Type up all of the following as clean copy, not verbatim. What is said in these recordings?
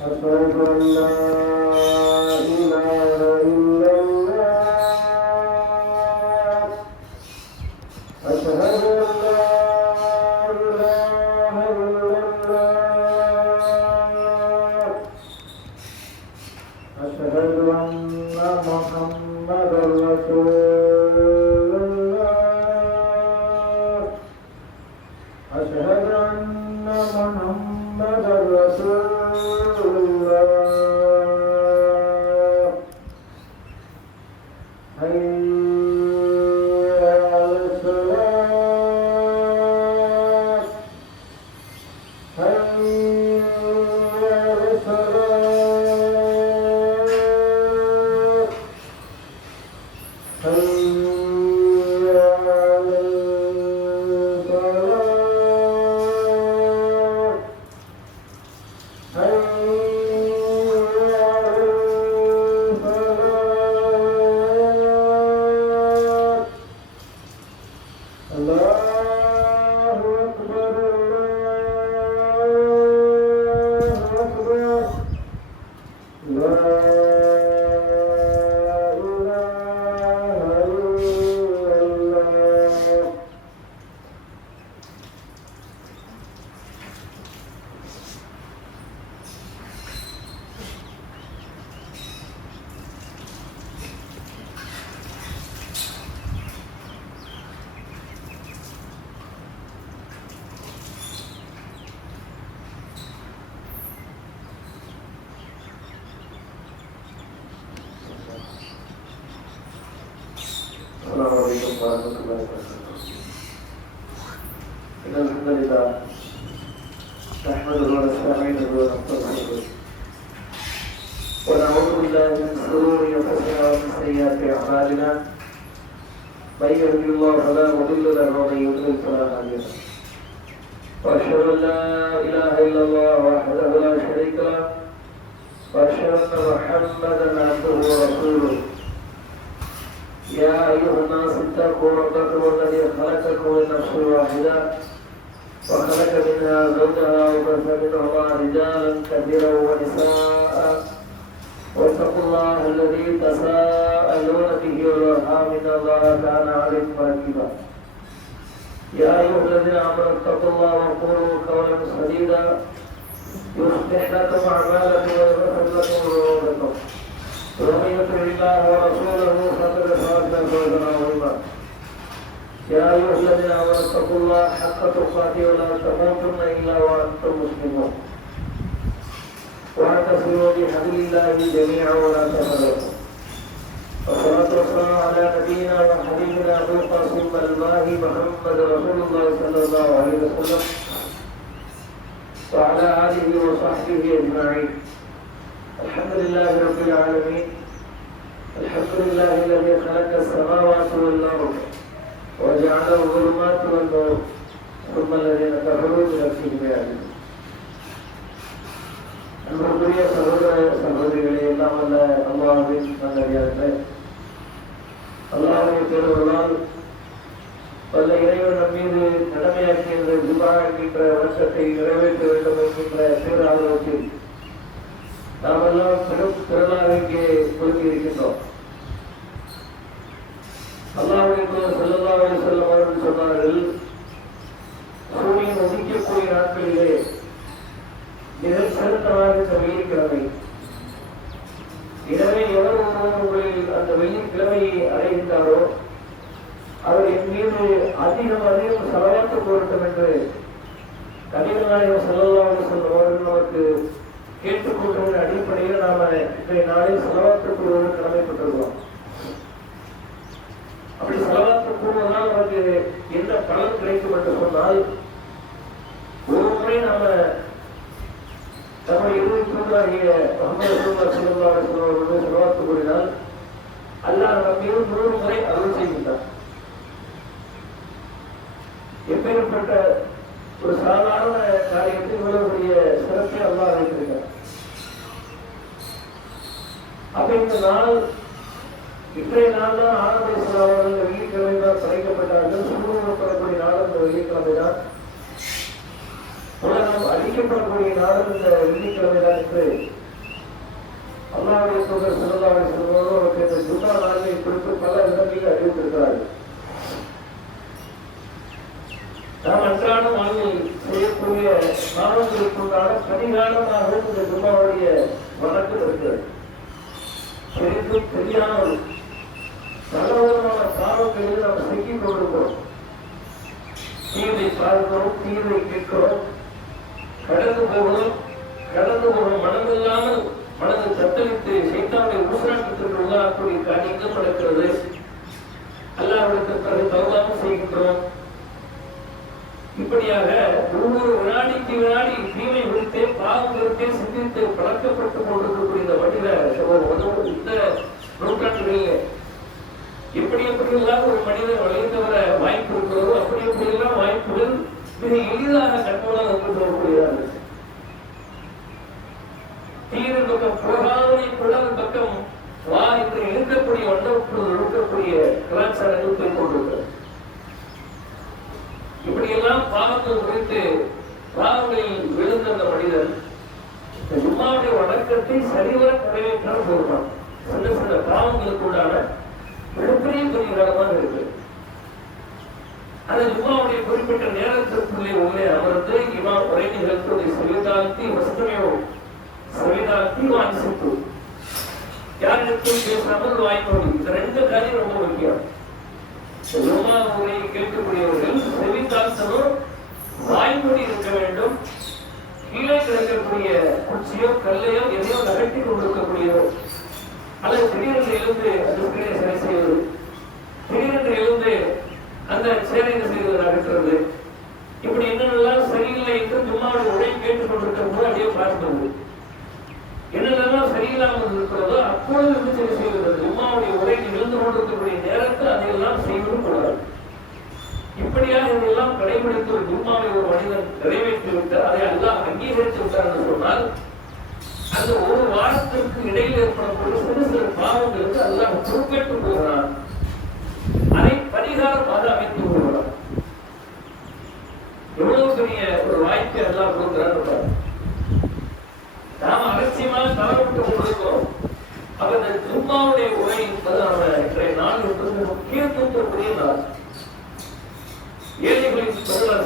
أشهد أن لا إله إلا الله أشهد أن لا إله إلا الله أشهد أن محمدا رسول الله أشهد أن محمدا رسول الله حي على الصلاة حي على الصلاة حي على الصلاة حي على الفلاح الله أكبر الله أكبر لا إله إلا الله السلام عليكم ورحمة الله وبركاته إن الحمد لله نحمده ونستعينه ونستغفره ونعوذ بالله من شرور أنفسنا ومن سيئات أعمالنا من يهده الله فلا مضل له ومن يضلل فلا هادي له وأشهد أن لا إله إلا الله وحده لا شريك له وأشهد أن محمدا عبده ورسوله يا أيها الناس اتقوا ربكم الذي خلقكم من نفس واحدة وخلق منها زوجها وبث منهما رجالا كثيرا ونساء واتقوا الله الذي تساءلون به والأرحام إن الله كان عليكم رقيبا يا أيها الذين آمنوا اتقوا الله وقولوا قولا سديدا يصلح لكم أعمالكم ويغفر لكم ذنوبكم ومن يطع الله ورسوله فقد فاز فوزا عظيما يا ايها الذين امنوا اتقوا الله حق تقاته ولا تموتن الا وانتم مسلمون واعتصموا بحبل الله جميعا ولا تفرقوا والصلاه والسلام على نبينا وحبيبنا ابو القاسم الماهي محمد رسول الله صلى الله عليه وسلم وعلى اله وصحبه اجمعين الحمد لله رب العالمين الحمد لله الذي خلق السماوات والأرض وجعل الظلمات والنور ثم الذين كفروا بربهم يعدلون அன்புக்குரிய சகோதர சகோதரிகளே எல்லாம் அல்ல அல்லாஹ்வின் நல்லடியார்களே அல்லாஹ்வுடைய திருவருளால் வல்ல இறைவன் நம் மீது கடமையாக்கிய ஜுமா என்கின்ற வணக்கத்தை நிறைவேற்ற வேண்டும் என்கின்ற பேர் ஆர்வத்தில் நாம் எல்லாம் பெரும் திரளாக இங்கே கொள்கை இருக்கின்றோம். அல்லாஹ்வுடைய தூதர் ஸல்லல்லாஹு அலைஹி வஸல்லம் அவர்கள் சொன்னார்கள், சூரியன் உதிக்கக்கூடிய நாட்களிலே மிக சிறந்ததாக இந்த வெள்ளிக்கிழமை. எனவே எவர் ஒருவர் உங்களில் அந்த வெள்ளிக்கிழமையை அடைகின்றாரோ அவர் என் மீது அதிகம் செலவாக்க போகட்டும் என்று நபிகள் நாயகம் ஸல்லல்லாஹு அலைஹி வஸல்லம் அவர்கள் நமக்கு கேட்டுக்கொண்ட அடிப்படையில் நாம இன்றைய நாளில் செலவாக்க கூறுவதற்கு கடமைப்பட்டிருக்கிறோம். அப்படி செலவாக்க கூறுவதால் நமக்கு என்ன பலன் கிடைக்கும் என்று சொன்னால், ஒரு முறை நாம நம்முடைய இறுதி தூதராகிய முஹம்மது ஸல்லல்லாஹு அலைஹி வஸல்லம் அவர்கள் செலவாக்க கூறினால் அல்லாஹ் நம்ம மீது 100 முறை அருள் செய்கின்றார். எப்பேற்பட்ட ஒரு சாதாரண காரியத்தை இவ்வளவு பெரிய சிறப்பை அல்லாஹ் வைத்திருக்கிறார். அப்ப இந்த நாள் இன்றைய நாள் தான் ஆரம்ப இஸ்லாமர்கள் வெள்ளிக்கிழமை தான் படைக்கப்பட்டார்கள். சூழ்நிலைப்படக்கூடிய நாள் இந்த வெள்ளிக்கிழமை தான். உலகம் மதிக்கப்படக்கூடிய நாளும் இந்த வெள்ளிக்கிழமை தான் என்று அல்லாஹ்வுடைய தூதர் ஸல்லல்லாஹு அலைஹி வஸல்லம் அவர்கள் இந்த ஜும்மா நாளை குறித்து பல இடங்களில் அறிவித்திருக்கிறார்கள். நாம் அன்றாடம் வாழ்வில் செய்யக்கூடிய பாவங்களுக்குண்டான பரிகாரமாக இந்த ஜும்மாவுடைய வணக்கம் இருக்கிறது. பெரிதும் சரியான ஒரு பலவிதமான பாவங்களில் நாம் சிக்கிக் கொண்டிருக்கிறோம். தீவை பார்க்கிறோம், தீவை கேட்கிறோம், கடந்து போகிறோம் மனமில்லாமல் மனதை தத்தளித்து சைத்தானுடைய ஊசலாட்டத்திற்கு உள்ளாகக்கூடிய காரியங்கள் நடக்கிறது. அல்லாஹ்விடத்து பிறகு தௌபாவும் செய்கின்றோம். இப்படியாக ஒவ்வொரு வினாடிக்கு வினாடி தீமை குறித்தே பாவம் குறித்தே சிந்தித்து பழக்கப்பட்டுக் கொண்டிருக்கக்கூடிய இந்த மனித இந்த நூற்றாண்டுகளில் எப்படியெல்லாம் ஒரு மனிதன் வளைந்தவர வாய்ப்பு இருக்கிறதோ அப்படியெல்லாம் வாய்ப்புகள் மிக எளிதாக கண்மூலம் வந்து சொல்லக்கூடியதாக தீவிர பக்கம் போகாதனை குழல் பக்கம் வா என்று இருக்கக்கூடிய வண்ணப்பொழுது இருக்கக்கூடிய கலாச்சாரங்கள் போய் கொண்டிருக்கிறது. இப்படியெல்லாம் பாவங்கள் குறித்து பாவங்களில் விழுந்த அந்த மனிதன் ஜும்மாவுடைய வணக்கத்தை சரிவர நிறைவேற்றால் போடுவான். சின்ன சின்ன பாவங்களுக்கு உண்டான மிகப்பெரிய பரிகாரமாக இருக்கு. அந்த ஜும்மாவுடைய குறிப்பிட்ட நேரத்திற்குள்ளே உள்ளே அமர்ந்து இமாம் உரை நிகழ்த்துவதை செவிதாழ்த்தி வசனமோ செவிதாழ்த்தி வாசிப்பு யாரிடத்தில் பேசாமல் வாய்மொழி இந்த ரெண்டு காரியம் ரொம்ப முக்கியம். ஜும்மா உரையை கேட்கக்கூடியவர்கள் செவிதாழ்த்தனும் வாய்மொழி இருக்க வேண்டும். கீழே கிடக்கக்கூடிய குச்சியோ கல்லையோ எதையோ நகர்த்தி கொண்டிருக்கக்கூடியதோ அல்லது திடீரென்று எழுந்து அந்த கீழே சரி செய்வது, திடீரென்று எழுந்து அந்த சேரையை செய்வது நடக்கிறது. இப்படி என்னென்னலாம் சரியில்லை என்று ஜும்மாவுடைய உரை கேட்டுக் கொண்டிருக்கிற போது அப்படியே பார்க்கிறது. என்னென்னலாம் சரியில்லாமல் இருக்கிறதோ அப்பொழுது வந்து சரி செய்வது. ஜும்மாவுடைய உரை நிகழ்ந்து கொண்டிருக்கக்கூடிய நேரத்தில் அதையெல்லாம் செய்வதும் கூடாது. இப்படியாக இதெல்லாம் கடைபிடித்து ஒரு ஜும்மாவை ஒரு மனிதன் நிறைவேற்றி விட்டார், அதை எல்லாம் அங்கீகரித்து விட்டார் என்று சொன்னால் அந்த ஒரு வாரத்திற்கு இடையில் ஏற்படக்கூடிய சிறு சிறு பாவங்களுக்கு அல்லாஹ் பொறுப்பேற்று போகிறான். அதை பரிகாரமாக அமைத்து விடுகிறான். எவ்வளவு பெரிய ஒரு வாய்ப்பை எல்லாம் கொடுக்கிறார். நாம் அலட்சியமாக தவறவிட்டு கொண்டிருக்கிறோம். அவர் இந்த ஜும்மாவுடைய உரை என்பது இன்றைய நாள் என்பது முக்கியத்துவத்துக்குரிய நாள். ஏழைகளின்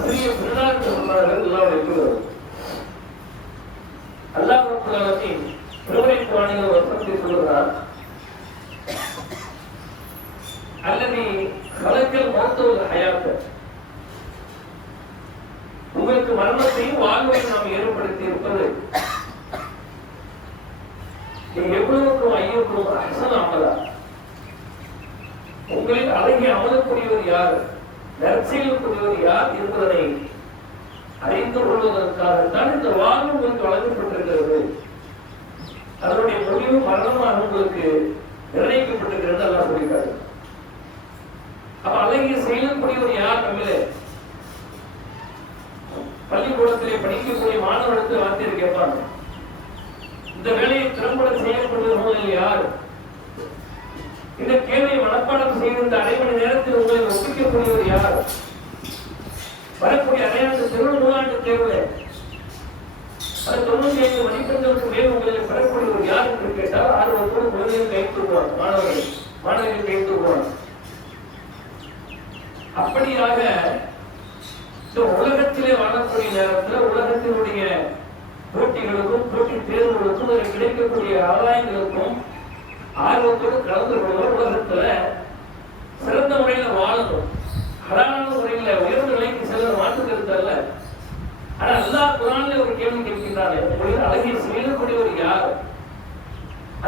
சிறிய பிறநாள் சொன்னார்கள் எல்லாம் இருக்கிறது. அல்லாஹ் ரப்பல் ஆலமீன் திருமறை குர்ஆனில் வசனத்தை சொல்கிறார், அல்லதி கலக்கல் மௌத்த வல் ஹயாத், உங்களுக்கு மரணத்தையும் வாழ்வையும் நாம் ஏற்படுத்தி இருப்பது எவ்வளவுக்கும் ஐயோக்கும் அஹ்சன் அமலா, உங்களில் அழகிய அமலக்கூடியவர் யார், நற்செயலுக்குரியவர் யார் என்பதனை அறிந்து கொள்வதற்காகத்தான் இந்த வாழ்வு உங்களுக்கு வழங்கப்பட்டிருக்கிறது. அதனுடைய முடிவு மரணமாக உங்களுக்கு நிர்ணயிக்கப்பட்டிருக்கிறது எல்லாம் சொல்லியிருக்காரு. அப்ப அழகிய செயலுக்குரியவர் யார்? நம்மளே பள்ளிக்கூடத்திலே படிக்கக்கூடிய மாணவர்களுக்கு வார்த்தையை கேட்பாங்க, இந்த வேலையை திறம்பட செய்யப்படுவது யார்? இந்த கேள்வியை மனப்பாடம் செய்து இந்த அரை மணி நேரத்தில் உங்களை ஒப்பிக்கக்கூடியவர் யார்? வரக்கூடிய அரையாண்டு திருவள்ளுவர் நூலாண்டு தேர்வு அது 95 மதிப்பெண்களுக்கு மேல் உங்களை பெறக்கூடியவர் யார் என்று கேட்டால் ஆர்வத்தோடு குழந்தைகள் கைத்துவாங்க, மாணவர்கள் கைத்துவாங்க. அப்படியாக இந்த உலகத்திலே வாழக்கூடிய நேரத்தில் உலகத்தினுடைய போட்டிகளுக்கும் போட்டி தேர்வுகளுக்கும் அதில் கிடைக்கக்கூடிய ஆதாயங்களுக்கும் ஆர்வத்தோடு கலந்து கொள்வோர் உலகத்துல சிறந்த முறையில வாழணும், ஹலாலான முறையில உயர்ந்த நிலைக்கு செல்ல மாற்றுக்கிறதல்ல. ஆனா அல்லாஹ் குர்ஆனில் ஒரு கேள்வி கேட்கின்றானே, அழகிய செய்யக்கூடியவர் யார்?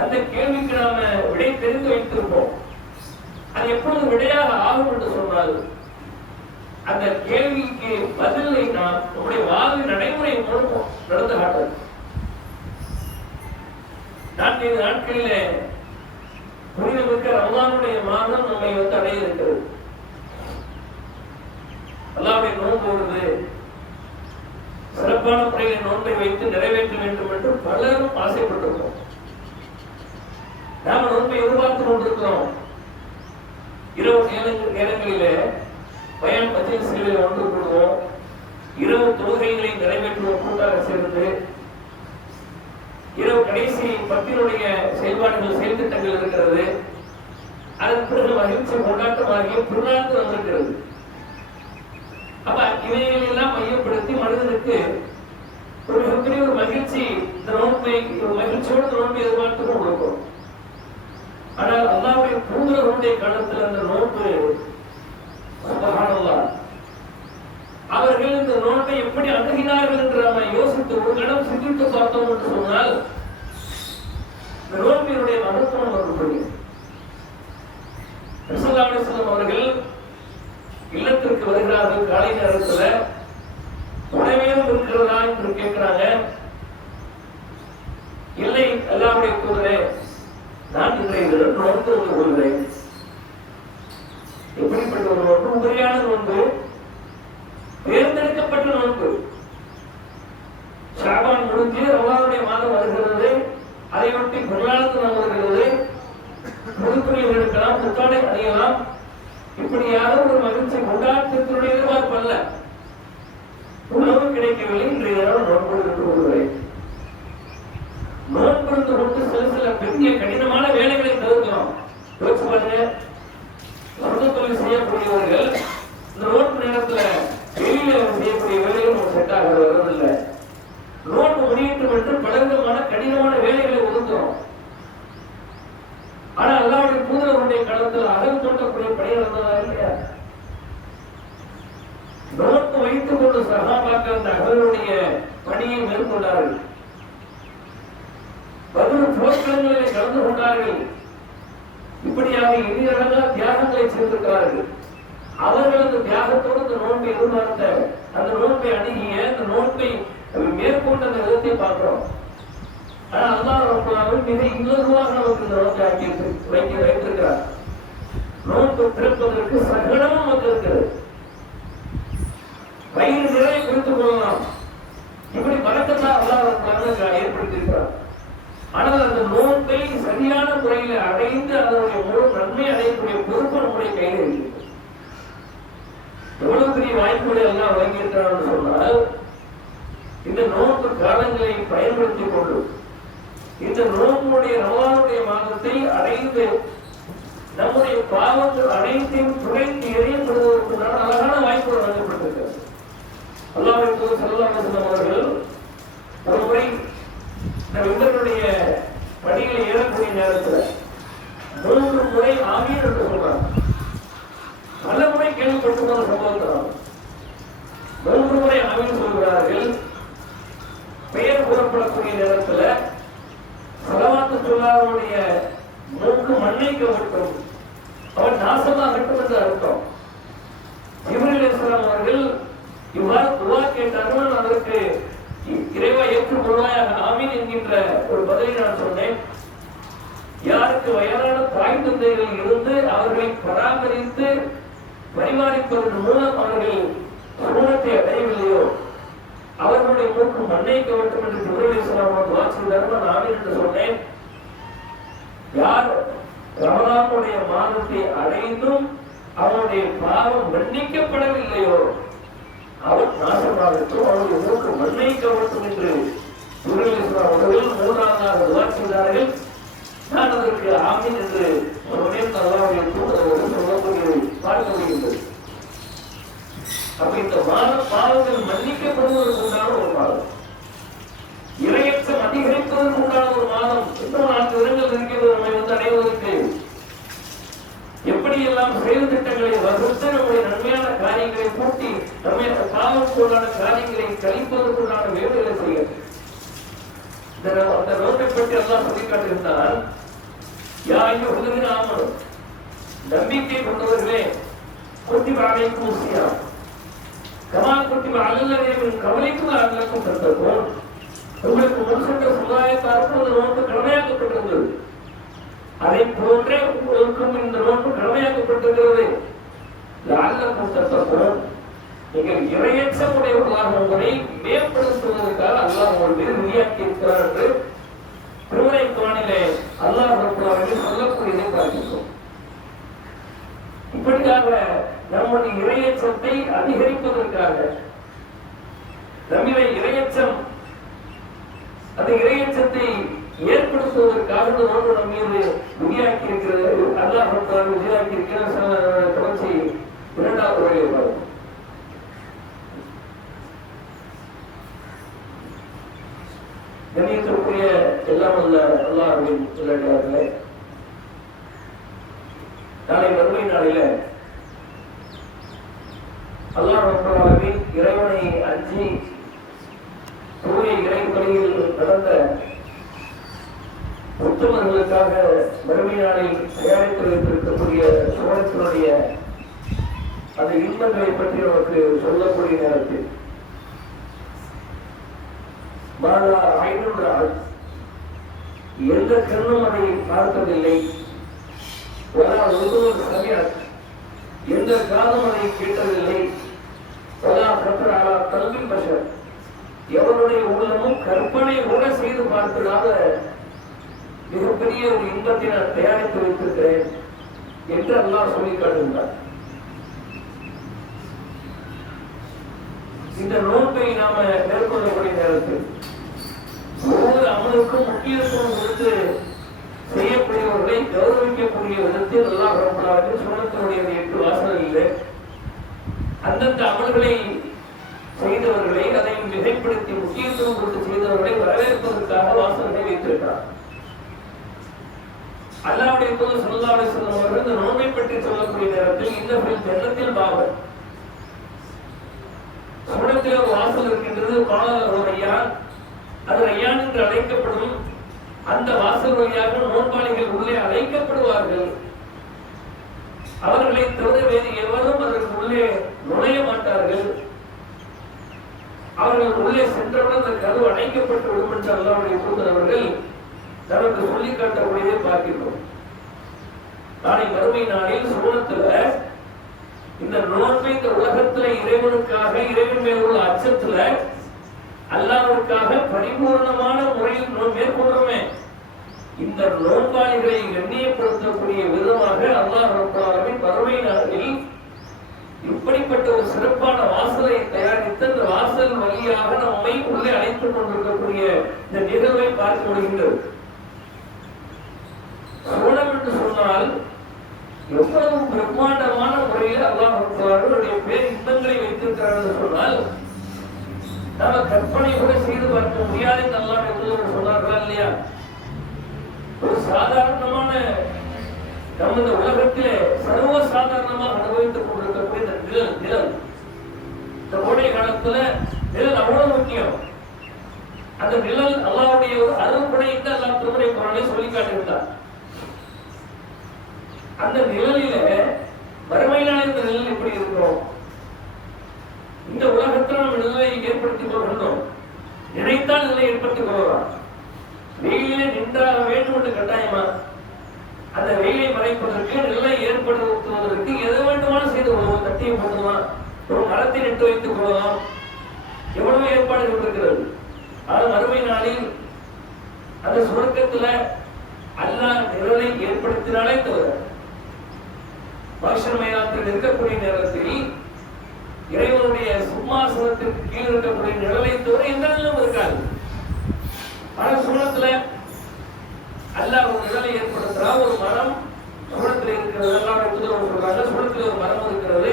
அந்த கேள்விக்கு நாம விடை தெரிந்து வைத்திருப்போம். அது எப்பொழுது விடையாக ஆகும் என்று சொன்னால் அந்த கேள்விக்கு பதிலை நாம் நம்முடைய வாழ்வு நடைமுறை மூலம் நடந்து காட்டது. 4 நாட்களிலே புனிதமிக்க ரமலானுடைய மாதம் நம்மை வந்து அடைய இருக்கிறது. அல்லாஹ்வுடைய நோன்பு வருது, சிறப்பான முறையில் நோன்பை வைத்து நிறைவேற்ற வேண்டும் என்று பலரும் ஆசைப்பட்டிருக்கிறோம். நாம நோன்பை எதிர்பார்த்து கொண்டிருக்கிறோம். இரவு நேரங்களிலே பயம் மஜ்லிஸ்களில் ஒன்று கூடுவோம், இரவு தொழுகைகளை நிறைவேற்றுவோம், ஒன்றாக சேர்ந்து இரவு கடைசி பத்தினுடைய செயல்பாடுகள் செயல்திட்டங்கள் இருக்கிறது. அதன் பிறகு மகிழ்ச்சி கொண்டாட்டமாகிய புண்ணாந்து வந்திருக்கிறது. அப்ப இவைகளை எல்லாம் மையப்படுத்தி மனிதனுக்கு ஒரு மிகப்பெரிய ஒரு மகிழ்ச்சி, இந்த நோன்பை ஒரு மகிழ்ச்சியோடு நோன்பை எதிர்பார்த்து கொண்டிருக்கிறோம். ஆனால் அல்லாஹ்வுடைய தூதருடைய காலத்தில் அந்த நோன்பு சுப்ஹானல்லாஹ், அவர்கள் இந்த நோன்பை எப்படி அணுகினார்கள் என்று நாம் யோசித்து ஒரு கணம் சிந்தித்து பார்த்தோம் என்று சொன்னால் இந்த நோன்பினுடைய மகத்துவம் நமக்கு புரியும். ஸல்லல்லாஹு அலைஹி வஸல்லம் அவர்கள் இல்லத்திற்கு வருகிறார்கள். காலை நேரத்தில் உணவேதும் இருக்கிறதா என்று கேட்கிறாங்க. இல்லை அல்லாஹ்வுடைய தூதரே, நான் இன்றைய தினம் நோன்பு கொள்கிறேன். எப்படிப்பட்ட ஒரு நோன்பு? உபரியான நோன்பு, தேர்ந்தெடுக்கப்பட்ட நோன்பு. ஷாபான் முடிஞ்சு ரமலானுடைய மாதம் வருகிறது. அதையொட்டி பொருளாதார நாள் வருகிறது. புதுத்துறையில் எடுக்கலாம், புத்தாடை அணியலாம். இப்படியாக ஒரு மகிழ்ச்சி கொண்டாட்டத்தினுடைய எதிர்பார்ப்பு அல்ல. உணவு கிடைக்கவில்லை, இன்றைய தினம் நோன்பு இருந்து கொள்கிறேன். நோன்பு இருந்து கொண்டு சில பெரிய கடினமான வேலைகளை தவிர்க்கிறோம். யோசிச்சு பாருங்க, சொந்த தொழில் செய்யக்கூடியவர்கள் இந்த நோன்பு நேரத்துல வெளியில செய்யக்கூடிய வேலைகள் நம்ம செட் ஆக வருவதில்லை. நோன்பு முடியட்டும் என்று பலவிதமான கடினமான வேலைகளை ஒதுக்குறோம். ஆனா அல்லாஹ்வுடைய தூதருடைய காலத்தில் அகல் தோன்றக்கூடிய பணி நடந்ததா இல்லையா? நோன்பு வைத்துக் கொண்டு சஹாபாக்கள் அந்த அகலுடைய பணியை மேற்கொண்டார்கள். பதில் போர்க்களங்களிலே கலந்து கொண்டார்கள். இப்படியாக இனியழகா தியாகங்களை செய்திருக்கிறார்கள். அவர்கள் அந்த தியாகத்தோடு அந்த நோன்பை எதிர்பார்த்த, அந்த நோன்பை அணுகிய, அந்த நோன்பை மேற்கொண்ட அந்த விதத்தை பார்க்கிறோம். ஆனா அல்லாஹ் ரப்பல் மிக இலகுவாக நமக்கு இந்த நோன்பை ஆக்கி வைத்திருக்கிறார். நோன்பு பிறப்பதற்கு சகலமும் வந்திருக்கிறது. வயிறு நிறைய குறித்துக் கொள்ளலாம். இப்படி பறக்கத்தான் அல்லாஹ் ரப்பல் ஏற்படுத்தியிருக்கிறார். ஆனால் அந்த நோன்பை சரியான முறையில் அடைந்து அதனுடைய முழு நன்மை அடையக்கூடிய பொறுப்பு நம்முடைய கையில் இருக்கிறது. எவ்வளவு பெரிய வாய்ப்புகளை எல்லாம் வழங்கியிருக்கிறார் சொன்னால், இந்த நோன்பு காலங்களை பயன்படுத்திக் கொண்டு இந்த நோன்புடைய ரமலானுடைய மாதத்தை அடைந்து நம்முடைய பாவங்கள் அனைத்தையும் துறைந்து எறியப்படுவதற்குண்டான அழகான வாய்ப்புகள் வழங்கப்பட்டிருக்கிறது. அல்லாஹ்வுடைய தூதர் ஸல்லல்லாஹு அலைஹி வஸல்லம் அவர்கள் ஒரு முறை இந்த விந்தனுடைய படிகளை ஏறக்கூடிய நேரத்தில் 3 முறை ஆமீன் என்று சொல்றாங்க. பல முறை கேள்விப்பட்டிருக்கிற சம்பவத்தில் 3 முறை ஆமீன் சொல்கிறார்கள். பெயர் கூறப்படக்கூடிய நேரத்தில் ஸலவாத்து சொல்லாருடைய மூக்கு மன்னிக்கப்பட்டும் அவன் நாசமாகட்டும் என்று அர்த்தம். ஜிப்ரீல் அலைஹிஸ்ஸலாம் அவர்கள் இவ்வாறு துஆ கேட்டார்கள். அதற்கு இறைவா ஏற்றுக்கொள்வாயாக ஆமீன் என்கின்ற ஒரு பதிலை நான் சொன்னேன். யாருக்கு வயதான தாய் தந்தைகள் இருந்து அவர்களை பராமரித்து பரிமாறிப்பதன் மூலம் அவர்கள் சுகத்தை அடையவில்லையோ அவர்களுடைய மூக்கு மன்னிக்க வேண்டும் என்று ஜிப்ரீல் அலைஹிஸ்ஸலாம் அவர்கள் துஆ செய்தார்கள். நான் ஆமீன் என்று சொன்னேன். யார் ரமலானுடைய மாதத்தை அடைந்தும் அவனுடைய பாவம் மன்னிக்கப்படவில்லையோ அவர் நாசமாகட்டும், அவருடைய மூக்கு மன்னிக்கப்படும் என்று ஜிப்ரீல் அலைஹிஸ்ஸலாம் அவர்கள் 3ஆவதாக துஆ செய்தார்கள். நான் அதற்கு ஆமீன் என்று சொன்னேன். அல்லாஹ்வுடைய தூதர் சொல்லக்கூடியதை பார்க்க முடிகின்றது. அப்ப இந்த பாவங்கள் மன்னிக்கப்படுவதற்கு உண்டான ஒரு மாதம், இறையச்சம் அதிகரிப்பதற்கு உண்டான ஒரு மாதம். இன்னும் 4 தினங்கள் இருக்கிறது நம்மை அடைவதற்கு. எப்படியெல்லாம் செயல் திட்டங்களை வகுத்து நம்முடைய நன்மையான காரியங்களை கூட்டி நம்மை பாவத்துக்குள்ளான காரியங்களை கழிப்பதற்குள்ளான வேலைகளை செய்ய அந்த நோக்கை பற்றி எல்லாம் சொல்லிக்காட்டிருந்தால், யா அய்யுஹல்லதீன ஆமனூ, நம்பிக்கை கொண்டவர்களே, குத்திப அலைக்கும் ஸியாம் கமா குத்திப அலல்லதீன மின் கப்லிக்கும் லஅல்லக்கும் தத்தகூன். உங்களுக்கு முன்சென்ற சமுதாயத்தாருக்கு அந்த நோன்பு கடமையாக்கப்பட்டிருந்தது. அதை போன்றே உங்களுக்கும் இந்த நோன்பு கடமையாக்கப்பட்டிருக்கிறது. லஅல்லக்கும் தத்தகூன், நீங்கள் இறையச்சம் உடையவர்களாக உங்களை மேம்படுத்துவதற்காக அல்லாஹ் உங்கள் மீது விதியாக்கி இருக்கிறார் என்று திருமறை குர்ஆனிலே அல்லாஹ் ரப்பல் ஆலமீன் சொல்லக்கூடியதை பார்க்கிறோம். இப்படியாக நம்முடைய இறையச்சத்தை அதிகரிப்பதற்காக, நம்மிலே இறையச்சம் அந்த இறையச்சத்தை ஏற்படுத்துவதற்காக இந்த நோன்பு நம் மீது விதியாக்கி இருக்கிறது. அல்லாஹ் விதியாக்கி இருக்கிற தொடர்ச்சி இரண்டாவது வரையில் வரும். கண்ணியத்திற்குரிய எல்லாம் உள்ள அல்லாஹ்வின் நல்லடியார்களே, நாளை மறுமை நாளில அல்லாஹ் ரப்பல் ஆலமீன் இறைவனை அஞ்சி தூய இறை பணியில் நடந்த உத்தமர்களுக்காக மறுமை நாளில் தயாரித்து வைத்திருக்கக்கூடிய சோழத்தினுடைய அந்த இன்பங்களை பற்றி நமக்கு சொல்லக்கூடிய நேரத்தில் எந்த கண்ணும் அதை பார்த்ததில்லை, எந்த காதும் அதை கேட்டதில்லை, கல்வி பஷர் எவருடைய உள்ளமும் கற்பனை கூட செய்து பார்ப்பதாக மிகப்பெரிய ஒரு இன்பத்தை நான் தயாரித்து வைத்திருக்கிறேன் என்று அல்லாஹ் சொல்லி காட்டுகின்றார். இந்த நோன்பை நாம மேற்கொள்ளக்கூடிய நேரத்தில் ஒவ்வொரு அமலுக்கும் முக்கியத்துவம் கொடுத்து செய்யக்கூடியவர்களை கௌரவிக்கக்கூடிய விதத்தில் அல்லாஹ் ரப்பல் ஆலமீன் சுன்னத்தினுடைய 8 வாசல்களிலே அந்தந்த அமல்களை செய்தவர்களை அதை மிகைப்படுத்தி முக்கியத்துவம் கொடுத்து செய்தவர்களை வரவேற்பதற்காக வாசல்களை வைத்திருக்கிறார். அல்லாஹ்வுடைய தூதர் ஸல்லல்லாஹு அலைஹி வஸல்லம் அவர்கள் இந்த நோன்பை பற்றி சொல்லக்கூடிய நேரத்தில் இந்த ஜன்னத்தில் பாவம் சுவனத்தில் ஒரு வாசல் இருக்கின்றது. ஐயான், அது ஐயான் என்று அழைக்கப்படும். அந்த வாசல் வழியாக நோன்பாளிகள் உள்ளே அழைக்கப்படுவார்கள். அவர்களை தவிர வேறு எவரும் அதற்கு உள்ளே நுழைய மாட்டார்கள். அவர்கள் உள்ளே சென்றவுடன் அந்த கதவு அணைக்கப்பட்டு விடும் என்று அல்லாஹ்வுடைய தூதர் அவர்கள் நமக்கு சொல்லி காட்டக்கூடியதை பார்க்கிறோம். நாளை மறுமை நாளில் சுவனத்துல இந்த நோன்பை இந்த உலகத்துல இறைவனுக்காக, இறைவன் மேல் உள்ள அச்சத்துல அல்லாஹ்வுக்காக பரிபூர்ணமான முறையில் மேற்கொள்றோமே, இந்த நோன்பாளிகளை கண்ணியப்படுத்தக்கூடிய விதமாக அல்லாஹ் ரப்பல் ஆலமீன் மறுமை நாளில் இப்படிப்பட்ட ஒரு சிறப்பான வாசலை தயாரித்து அந்த வாசல் வழியாக நம்மை உள்ளே அழைத்துக் கொண்டிருக்கக்கூடிய இந்த நிகழ்வை பார்க்க முடிகின்றது. சோழம் என்று சொன்னால் எவ்வளவு பிரம்மாண்டமான முறையில் அல்லாஹ்வுடைய பேர் இன்பங்களை வைத்திருக்கிறார் என்று சொன்னால் நாம கற்பனை கூட செய்து பார்க்க முடியாது என்று அல்லாஹ் சொன்னார்களா இல்லையா? ஒரு சாதாரணமான நமது உலகத்திலே சர்வ சாதாரணமாக அனுபவித்துக் கொண்டிருக்கக்கூடிய நிழல், இந்த கோடை காலத்துல நிழல் அவ்வளவு முக்கியம். அந்த நிழல் அல்லாஹ்வுடைய ஒரு அருள்படை என்று அல்லாஹ் திருமறை குர்ஆனிலே சொல்லி காட்டுகிறார். அந்த நிழலில மறுமை நாளில் இந்த நிழல் எப்படி இருக்கிறோம்? இந்த உலகத்தில் நம்ம நிழலை ஏற்படுத்திக் கொள்கிறோம். நினைத்தால் நிலை ஏற்படுத்திக் கொள்ளலாம். வெயிலே நின்றாக வேண்டும் என்று கட்டாயமா? அந்த வெயிலை மறைப்பதற்கு, நிலை ஏற்படுத்துவதற்கு எது வேண்டுமானு செய்து கொள்வோம். தட்டியை போடுவோம், ஒரு மரத்தை நட்டு வைத்துக் கொள்ளலாம், எவ்வளவு ஏற்பாடுகள் இருக்கிறது. ஆனால் மறுமை நாளில் அந்த சுருக்கத்துல அல்லாஹ் நிழலை ஏற்படுத்தினாலே தவிர மஹ்ஷர் மைதானத்தில் இருக்கக்கூடிய நேரத்தில் இறைவனுடைய சிம்மாசனத்திற்கு கீழ் இருக்கக்கூடிய நிழலை தவிர எந்த நிலம் இருக்காது. ஆனால் சுவனத்துல அல்லாஹ் ஒரு நிழலை ஏற்படுத்துறா. ஒரு மரம் சுவனத்தில் இருக்கிறது. அல்லாஹ்வுடைய தூதர் சொல்றாங்க, சுவனத்தில் ஒரு மரம் இருக்கிறது.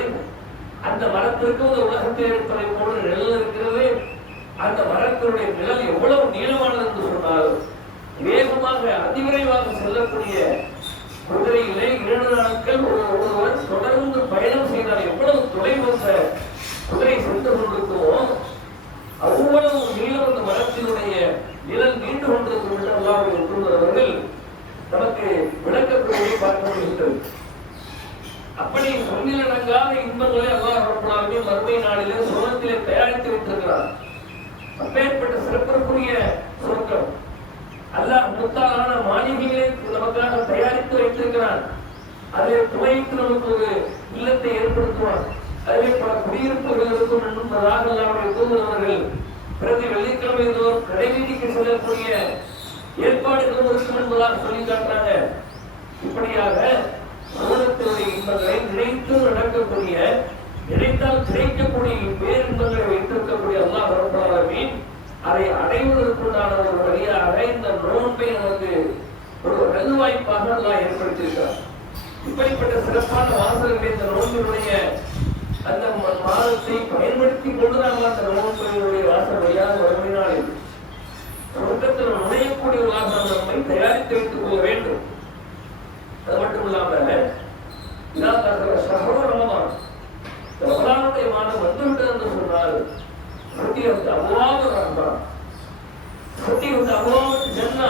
அந்த மரத்திற்கு ஒரு உலகத்தில் இருப்பதை போல நிழல் இருக்கிறது. அந்த மரத்தினுடைய நிழல் எவ்வளவு நீளமானது என்று சொன்னால், வேகமாக அதிவிரைவாக செல்லக்கூடிய குதிரையிலே 2 நாட்கள் ஒருவர் தொடர்ந்து பயணம் செய்தால் எவ்வளவு தொலைவு குதிரை சென்று கொண்டிருக்கிறோமோ அவ்வளவு நீளம் அந்த மரத்தினுடைய நிழல் நீண்டு கொண்டிருக்கும் என்று அல்லாஹ்வுடைய தூதர் அவர்கள் நமக்கு விளக்கக்கூடிய பார்க்க முடிகின்றது. அப்படி சொல்லிலடங்காத இன்பங்களை அல்லாஹ் ரப்பல் ஆலமீன் மறுமை நாளிலே சுவனத்திலே தயாரித்து வைத்திருக்கிறார். அப்பேற்பட்ட சிறப்பிற்குரிய சொர்க்கம் அல்லாஹ் முத்தாலான மாளிகைகளை நமக்காக தயாரித்து வைத்திருக்கிறான். அதிலே துணைக்கு நமக்கு ஒரு இல்லத்தை ஏற்படுத்துவான். அதிலே பல குடியிருப்புகள் இருக்கும் என்பதாக அல்லாஹ்வுடைய தூதர் அவர்கள் பிரதி வெள்ளிக்கிழமை தோறும் கடைவீதிக்கு செல்லக்கூடிய ஏற்பாடுகளும் இருக்கும் என்பதாக சொல்லி காட்டுறாங்க. இப்படியாக சுவனத்தினுடைய இன்பங்களை நினைத்து நடக்கக்கூடிய, நினைத்தால் கிடைக்கக்கூடிய பேரின்பங்களை வைத்திருக்கக்கூடிய அல்லாஹ் ரப்பல் ஆலமீன் அதை அடைவதற்குண்டான ஒரு வழியாக இந்த நோன்பை நமக்கு ஒரு நல்வாய்ப்பாக எல்லாம் ஏற்படுத்தியிருக்கிறார். இப்படிப்பட்ட சிறப்பான வாசல்களை இந்த நோன்பினுடைய அந்த மாதத்தை பயன்படுத்தி கொண்டு நாம் அந்த நோன்புடைய வாசல் வழியாக வருமினாலும் சொர்க்கத்தில் நுழையக்கூடியவர்களாக நாம் நம்மை தயாரித்து வைத்துக் கொள்ள வேண்டும். அது மட்டும் இல்லாம ரமலானுடைய மாதம் வந்துவிட்டது என்று சொன்னால் சத்தியத்தை அவ்வாறு ரஹ்மான் சத்தியத்தை அவ்வாறு ஜன்னா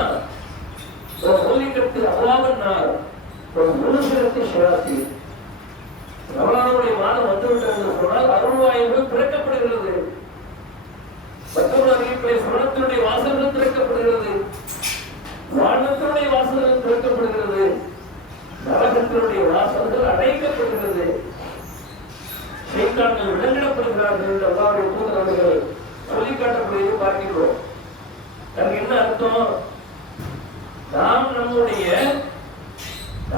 ஒரு மூலிகத்து அவ்வாறு நாள் ஒரு முழுசிரத்தை ஷராத்தி. ரமலானுடைய மாதம் வந்துவிட்டது என்று சொன்னால் அருள்வாயுகள் திறக்கப்படுகிறது. மற்றொரு அறிவிப்பிலே சுவனத்தினுடைய வாசல்கள் திறக்கப்படுகிறது, வானத்தினுடைய வாசல்கள் திறக்கப்படுகிறது, நரகத்தினுடைய வாசல்கள் அடைக்கப்படுகிறது, சைத்தான்கள் விலங்கிடப்படுகிறார்கள் என்று அல்லாஹ்வுடைய தூதர் அவர்கள் சொல்லிக்காட்டப்படுவதை பார்க்கிறோம். அதுக்கு என்ன அர்த்தம்? நாம் நம்முடைய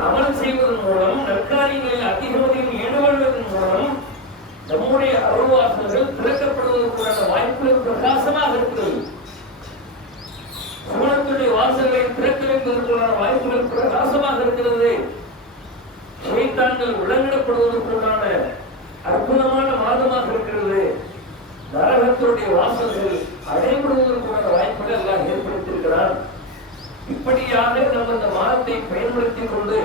அமல் செய்வதன் மூலம் நற்காரியங்களில் அதிகமதியில் ஈடுபடுவதன் மூலம் நம்முடைய அருள்வாசல்கள் திறக்கப்படுவதற்கான வாய்ப்புகள் பிரகாசமாக இருக்கிறது. சுவனத்துடைய வாசல்களை திறக்க வைப்பதற்கான வாய்ப்புகள் பிரகாசமாக இருக்கிறது. சைத்தான்கள் விலங்கிடப்படுவதற்கான அற்புதமான மாதமாக இருக்கிறது. நரகத்தினுடைய வாசல்கள் அடைபடுவதற்கான வாய்ப்புகள் எல்லாம் ஏற்படுத்தியிருக்கிறார். இப்படியாக நம்ம இந்த மாதத்தை பயன்படுத்திக் கொண்டு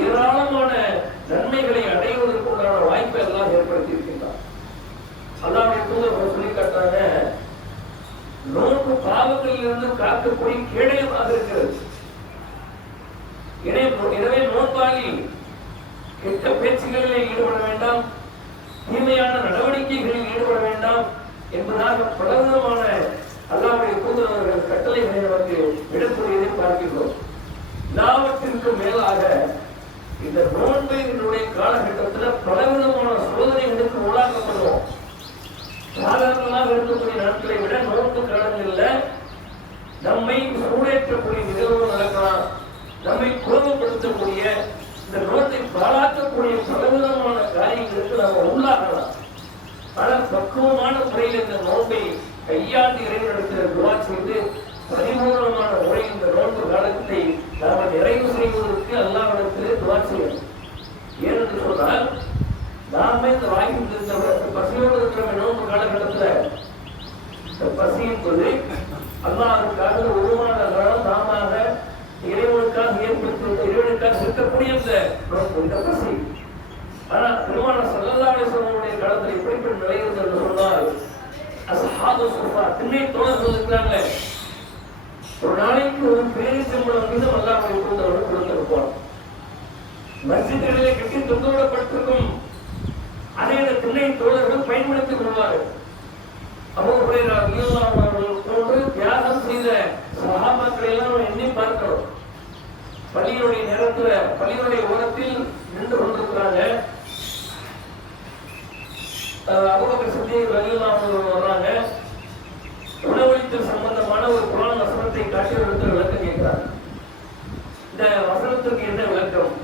ஏராளமான நன்மைகளை அடைவதற்குண்டான வாய்ப்பை எல்லாம் ஏற்படுத்தி இருக்கின்றார். அல்லாஹ்வுடைய தூதர் சொல்லி காட்டாங்க, நோன்பு பாவங்களில் இருந்து காக்கக்கூடிய கேடயமாக இருக்கிறது. எனவே நோன்பாளி கெட்ட பேச்சுகளில் ஈடுபட வேண்டாம், தீமையான நடவடிக்கைகளில் ஈடுபட வேண்டாம் என்பதாக பலவிதமான அல்லாஹ்வுடைய தூதர் அவர்கள் கட்டளைகளை நமக்கு விடக்கூடியதை பார்க்கிறோம். எல்லாவற்றிற்கும் மேலாக இந்த நோன்பினுடைய காலகட்டத்தில் பலவிதமான சோதனைகளுக்கு உள்ளாக்கப்படுவோம். சாதாரணமாக இருக்கக்கூடிய நாட்களை விட நோன்பு காலங்களில் நம்மை சூடேற்றக்கூடிய நிகழ்வுகள் நடக்கலாம், நம்மை கோபப்படுத்தக்கூடிய இந்த நோட்டை பாராட்டக்கூடிய பலவிதமான காரியங்களுக்கு நாம் உள்ளாகலாம். ஆனால் பக்குவமான முறையில் இந்த நோன்பை கையாண்டு இறைவனிடத்தில் துவா செய்து பரிபூர்ணமான முறையில் இந்த நோன்பு காலத்தை நாம் நிறைவு செய்வதற்கு அல்லாஹ்விடத்திலே துவா செய்யணும். ஏனென்று சொன்னால் நாம இந்த வாய்ப்பு பசியோடு இருக்கிற நோன்பு காலகட்டத்தில் இந்த பசி என்பது அல்லாஹ்வுக்காக ஒரு மாத காலம் நாம இறைவனுக்காக ஏற்படுத்த இறைவனுக்காக இருக்கக்கூடிய இந்த நோன்பு இந்த பசி. ஆனால் பெருமானார் ஸல்லல்லாஹு அலைஹி வஸல்லம் காலத்தில் எப்படிப்பட்ட நிலை இருந்தது என்று சொன்னால் அஸ்ஹாபு சுஃபா திண்ணை தோழர்கள் இருக்கிறாங்க. ஒரு நாளைக்கு ஒரு பேரிச்சம்பழம் மீது அல்லாஹ்வுடைய தூதர் கொடுத்திருப்பார். மஸ்ஜிதுகளிலே கட்டி தொங்கவிடப்பட்டிருக்கும் அதை திண்ணை தோழர்கள் பயன்படுத்திக் கொள்வார்கள். அபூ ஹுரைரா ரலியல்லாஹு அன்ஹு போன்று தியாகம் செய்த சஹாபாக்களை எல்லாம் எண்ணி பார்க்கிறோம். பள்ளியுடைய நேரத்தில் பள்ளியுடைய ஓரத்தில் நின்று கொண்டிருக்கிறாங்க. அபூபக்கர் சித்திக் ரலியல்லாஹு அன்ஹு வர்றாங்க. உணவளித்தல் சம்பந்தமான ஒரு குர்ஆன் வசனத்தை காட்டி எடுத்து விளக்கம் கேட்கிறார். இந்த வசனத்திற்கு என்ன விளக்கம்?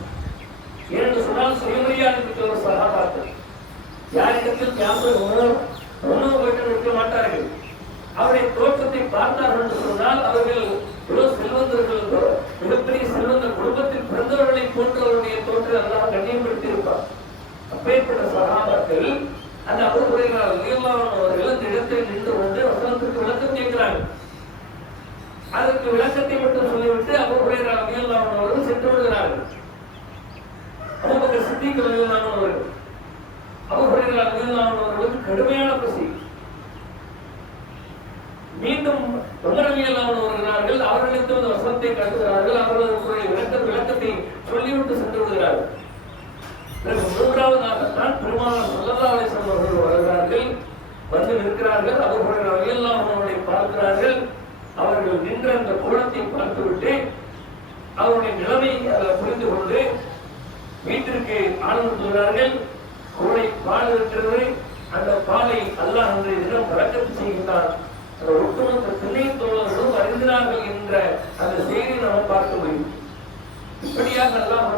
ஏனென்று சொன்னால் சுயமரியாதை மிக்க ஒரு சஹாபாக்கள் யாரிடத்தில் உணவு போயிட்டு நிற்க மாட்டார்கள். அவருடைய தோற்றத்தை பார்த்தார்கள் என்று சொன்னால் அவர்கள் செல்வந்தர்கள், மிகப்பெரிய செல்வந்த குடும்பத்தில் பிறந்தவர்களை போன்று அவருடைய தோற்றம் எல்லாம் கண்ணியப்படுத்தி இருப்பார். அப்பேற்பட்ட சஹாபாக்கள் அந்த அபூ ஹுரைரா ரலியல்லாஹு அன்ஹு அவர்கள் அந்த இடத்தில் நின்று கொண்டு வசனத்திற்கு விளக்கம் கேட்கிறாங்க. அதற்கு விளக்கத்தை மட்டும் சொல்லிவிட்டு அபூ ஹுரைரா ரலியல்லாஹு அன்ஹு அவர்கள் சென்று விடுகிறார்கள். அபூபக்கர் சித்திக் ரலியல்லாஹு அன்ஹு அவர்கள் அபூ ஹுரைரா ரலியல்லாஹு அன்ஹு அவர்களுக்கு கடுமையான பசி. மீண்டும் உமர் ரலியல்லாஹு அன்ஹு வருகிறார்கள். அவர்களுக்கு அந்த வசனத்தை காட்டுகிறார்கள். அவர்களுடைய விளக்கத்தை சொல்லிவிட்டு சென்று விடுகிறார்கள். மூன்றாவது தான் பெருமானார் ஸல்லல்லாஹு அலைஹி வஸல்லம் அவர்கள் வருகிறார்கள். வந்து நிற்கிறார்கள். அபூ ஹுரைரா ரலியல்லாஹு அன்ஹு அவர்களை பார்க்கிறார்கள். அவர்கள் நின்ற அந்த கோலத்தை பார்த்துவிட்டு அவருடைய நிலைமையை புரிந்து கொண்டு வீட்டிற்கு ஆனந்துகிறார்கள். கோடை பால் இருக்கிறது, அந்த பாலை அல்லாஹ் அன்றைய தினம் பறக்கத்து செய்கின்றார். அந்த ஒட்டுமொத்த திணை தோழர்களும் அறிந்தினார்கள் என்ற அந்த செய்தியை நாம் பார்க்க முடியும். இப்படியாக அல்லாஹ்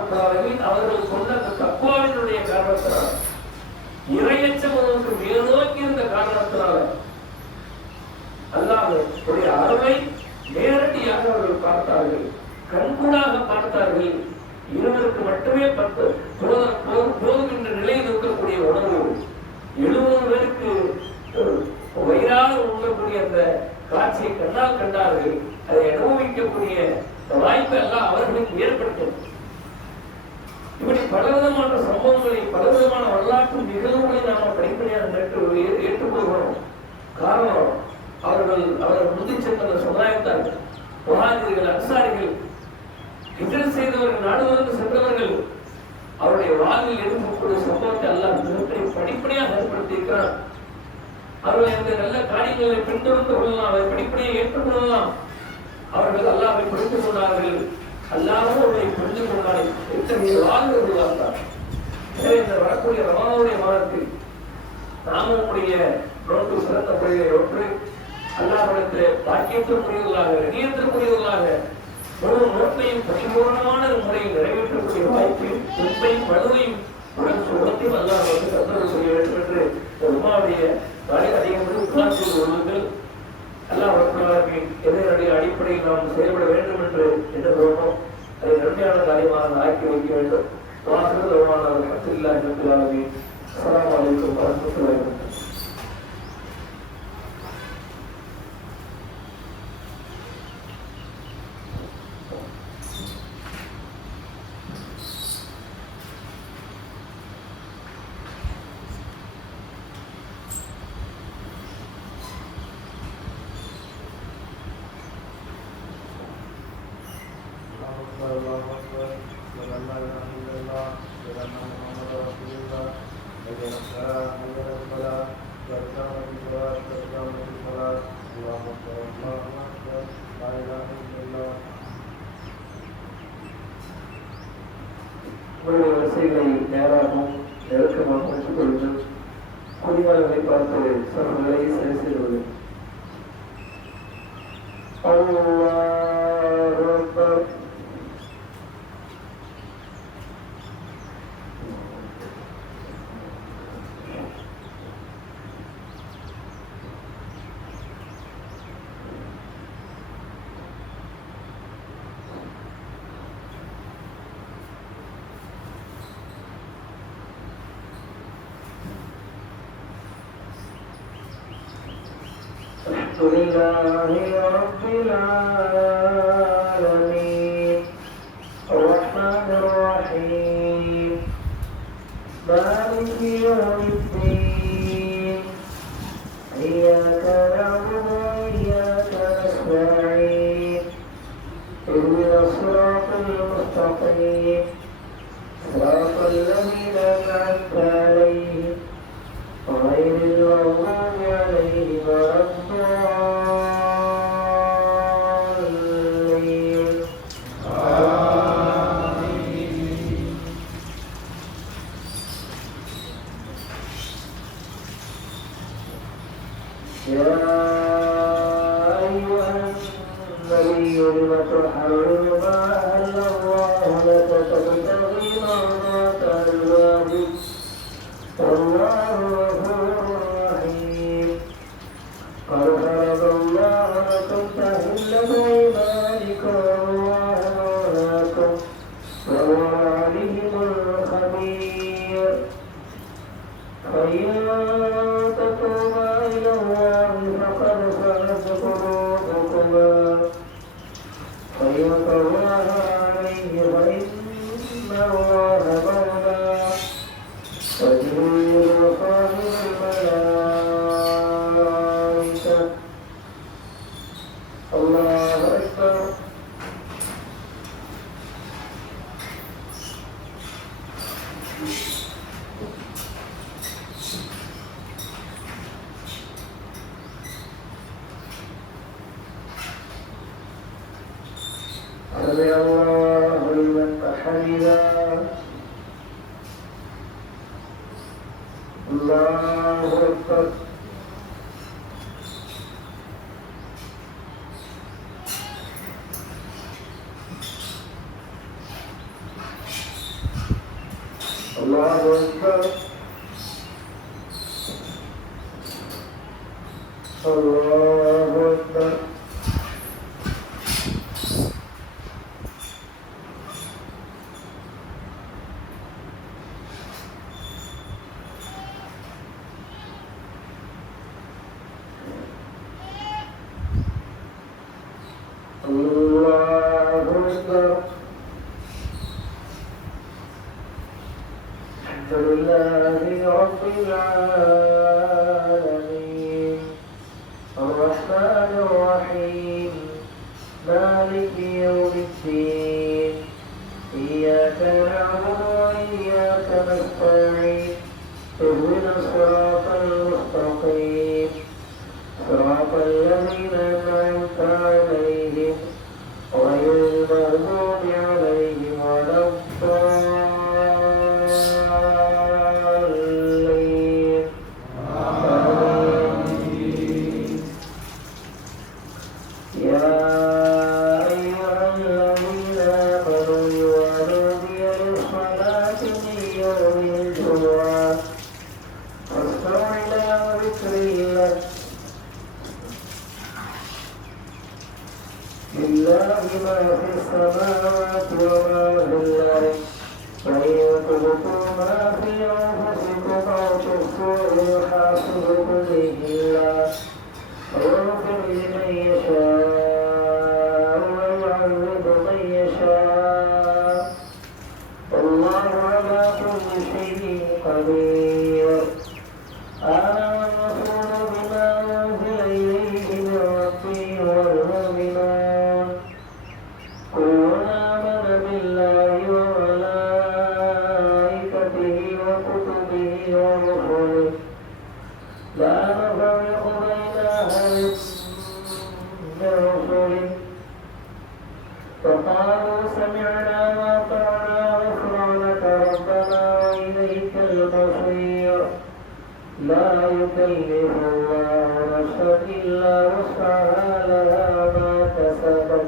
அவர்கள் கொண்ட அந்த தக்வாவினுடைய காரணத்தினால், இறையச்சம் அவர்களுக்கு மேலோக்கி இருந்த காரணத்தினால அல்லாஹ்வுடைய அருளை நேரடியாக அவர்கள் பார்த்தார்கள், கண்கூடாக பார்த்தார்கள். இருவருக்கு மட்டுமே போதும் என்ற நிலையில் இருக்கக்கூடிய உணவு 70 பேருக்கு வயிறாக உண்ணக்கூடிய அந்த காட்சியை கண்ணால் கண்டார்கள். அதை அனுபவிக்கக்கூடிய வாய்ப்பை எல்லாம் அவர்களுக்கு ஏற்பட்டது. இப்படி பலவிதமான சம்பவங்களை, பலவிதமான வரலாற்று நிகழ்வுகளை நாம் படிப்படியாக ஏற்றுக்கொள்கிறோம். காரணம், அவர்கள் முந்தி சென்ற சமுதாயத்தார்கள், முஹாஜிர்கள், அன்சாரிகள், ஹிஜ்ரத் செய்தவர்கள், நாடுகளுக்கு சென்றவர்கள், அவருடைய வாழ்வில் இருக்கக்கூடிய சம்பவத்தை எல்லாம் மிகப்பெரிய படிப்படியாக ஏற்படுத்தியிருக்கிறார். அவர்கள் இந்த நல்ல காரியங்களை பின்தொடர்ந்து கொள்ளலாம், அதை படிப்படியாக ஏற்றுக்கொள்ளலாம். அவர்கள் அல்லாஹ்வை புரிந்து கொண்டார்கள், அல்லாஹ்வும் அவரை புரிந்து கொண்டார்கள். இத்தகைய வாழ்வு உருவாக்குறார். எனவே இந்த வரக்கூடிய ரமலானுடைய மாதத்தில் நாமும் நம்முடைய நோக்கு சிறந்த முறையை ஒன்று அல்லாஹ்விடத்திலே பாக்கியத்திற்குரியவர்களாக, கண்ணியத்திற்குரியவர்களாக முழு நோக்கையும் பரிபூர்ணமான முறையில் நிறைவேற்றக்கூடிய வாய்ப்பையும் துன்பையும் வலுவையும் உடன் சுகத்தையும் அல்லாஹ் வந்து தந்தரவு செய்ய வேண்டும் என்று உமாவுடைய அதிகம் செய்து கொள்ளுங்கள். அல்லாஹ் எதனுடைய அடிப்படையில் நாம் செயல்பட வேண்டும் என்று எண்ணுகிறோமோ அதை நன்மையான காரியமாக ஆக்கி வைக்க வேண்டும். வாசகமான அல்ஹம்துலில்லாஹி ரப்பில் ஆலமீன். அஸ்ஸலாமு அலைக்கும் வரஹ்மத்துல்லாஹி வபரகாத்துஹு. உங்களுடைய வரிசைகளை நேராகவும் நெருக்கமாக வைத்துக் கொள்ளுங்கள். குடிமக்களை பார்த்து சமங்களை சரி செய்வது. لله رب العالمين الرحمن الرحيم مالك يوم الدين إياك نعبد وإياك نستعين اهدنا الصراط المستقيم صراط الذين أنعمت عليهم غير المغضوب عليهم ولا الضالين آمين. يا أيها النبي لم تحرم ما أحل الله لك تبتغي مرضات أزواجك والله غفور رحيم. قد فرض الله لكم تحلة أيمانكم والله مولاكم وهو عليم خبير. فإن تتوبا إلى الله فقد صغت قلوبكما وإن الله عليه فإن الله مولاه وجبريل وصالح الملائكة. الله أكبر. سمع الله لمن حمده. الله أكبر. الله أكبر. الله أكبر. العالمين الرحمن الرحيم مالك يوم الدين إياك نعبد وإياك نستعين اهدنا الصراط المستقيم صراط الذين أنعمت عليهم غير المغضوب عليهم ولا الضالين آمين. يا أيها الذين آمنوا إذا نودي للصلاة من يوم الجمعة فاسعوا إلى ذكر الله لله ما في السماوات وما في الأرض وإن تبدوا ما في أنفسكم أو تخفوه يحاسبكم به الله ويغفر لمن يشاء ويعذب من يشاء والله على كل شيء قدير. آمن الرسول بما أنزل إليه من ربه والمؤمنون كل آمن بالله وملائكته وكتبه ورسله لا نفرق بين أحد من رسله وقالوا سمعنا وأطعنا غفرانك ربنا وإليك المصير. لا يكلف الله نفسا إلا وسعها لها ما كسبت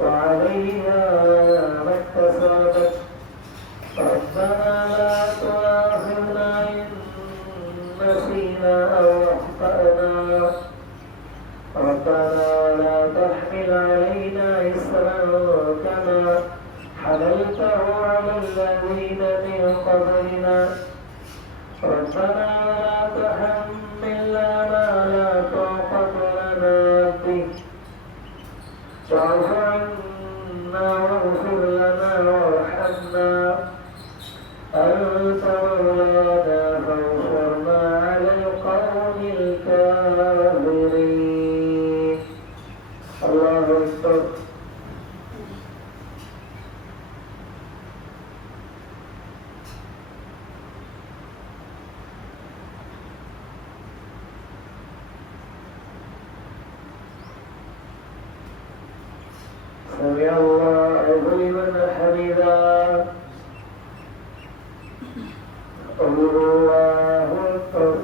وعليها ما اكتسبت ربنا لا تؤاخذنا إن نسينا أو أخطأنا ربنا لا تحمل علينا إصرا كما حملته على الذين من قبلنا ربنا لا تحملنا ما لا طاقة لنا به واعف عنا واغفر لنا وارحمنا أنت مولانا فانصرنا على القوم الكافرين. الله أكبر. سمع الله لمن حمده. الله أكبر.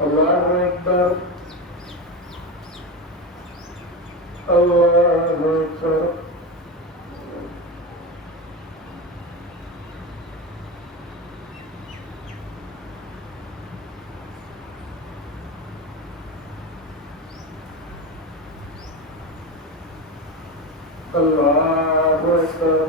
الله أكبر. الله أكبر. الله أكبر.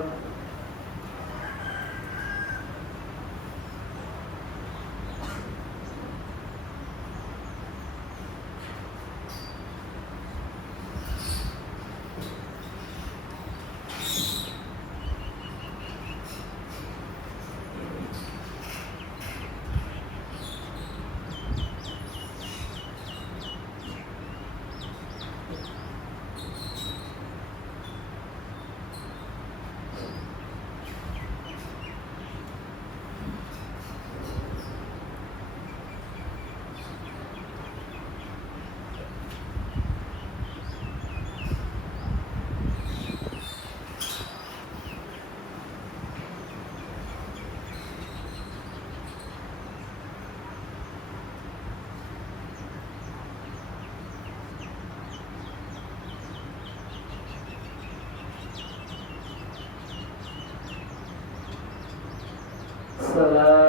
السلام